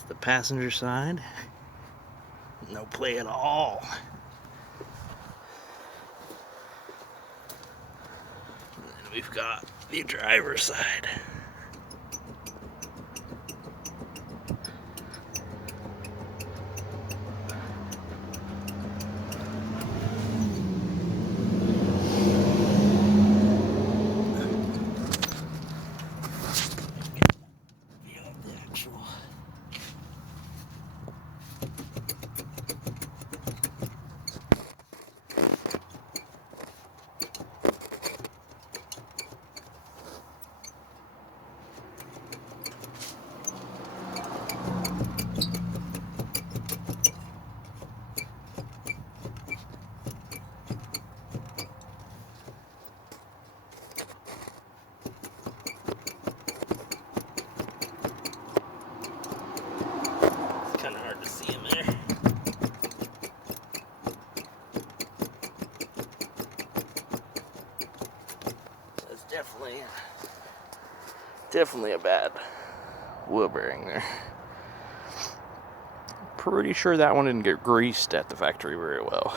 It's the passenger side. No play at all. And then we've got the driver's side. Kind of hard to see him there. That's definitely a bad wheel bearing there. Pretty sure that one didn't get greased at the factory very well.